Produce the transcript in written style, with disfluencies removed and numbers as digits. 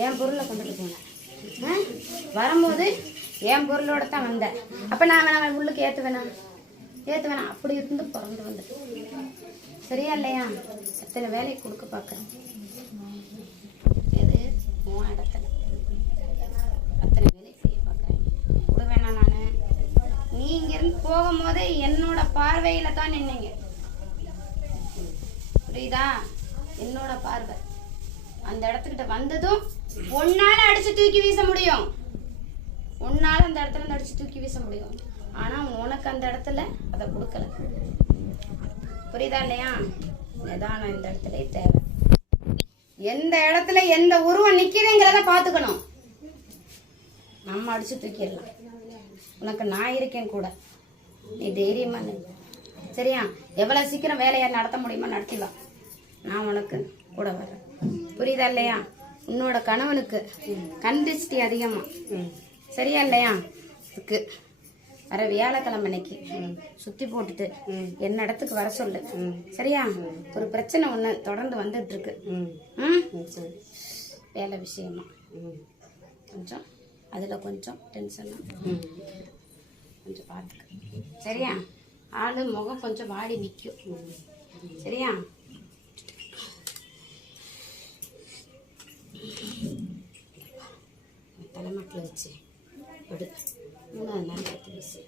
என் பொருளை கொண்டுட்டு போனேன். வரும்போது என் பொருளோட தான் வந்தேன். அப்போ நான் உள்ளுக்கு ஏற்ற வேணாம் அப்படி இருந்து பிறந்து வந்துட்டு சரியா இல்லையா? எத்தனை வேலையை கொடுக்க பார்க்குறேன். எது உன் இடத்துல அத்தனை வேலையை செய்ய பார்க்குறேன். கொடு வேணாம். நான் நீ இங்கிருந்து போகும்போது என்னோட பார்வையில் தான் நின்னீங்க. புரியுதா? என்னோட பார்வை அந்த இடத்துக்கிட்ட வந்ததும் ஒன்னால அடிச்சு தூக்கி வீச முடியும். உன்னால அந்த இடத்துல அடிச்சு தூக்கி வீச முடியும். ஆனா உனக்கு அந்த இடத்துல அதை கொடுக்கல. புரியுதா இல்லையா? நிதானம் இந்த இடத்துல தேவை. எந்த இடத்துல எந்த உருவம் நிக்கிறேங்கிறத பாத்துக்கணும். நம்ம அடிச்சு தூக்கிடலாம். உனக்கு நான் இருக்கேன் கூட, நீ தைரியமா சரியா? எவ்வளவு சீக்கிரம் வேலையை நடத்த முடியுமோ நடத்திடலாம். நான் உனக்கு கூட வரேன். புரியுதா இல்லையா? உன்னோட கணவனுக்கு கண் திருஷ்டி அதிகமா. சரியா இல்லையா? இதுக்கு வர வியாழக்கிழமை அன்னைக்கு சுத்தி போட்டுட்டு என்ன இடத்துக்கு வர சொல்லு. சரியா? ஒரு பிரச்சனை ஒண்ணு தொடர்ந்து வந்துட்டு இருக்கு. வேலை விஷயமா கொஞ்சம் அதுல கொஞ்சம் டென்ஷன் கொஞ்சம் பார்த்துக்க. சரியா? ஆளு முகம் கொஞ்சம் வாடி நிற்கும். சரியா? தலைமாட்டில் வச்சு விடு. 3 நாள் 10 வயசு.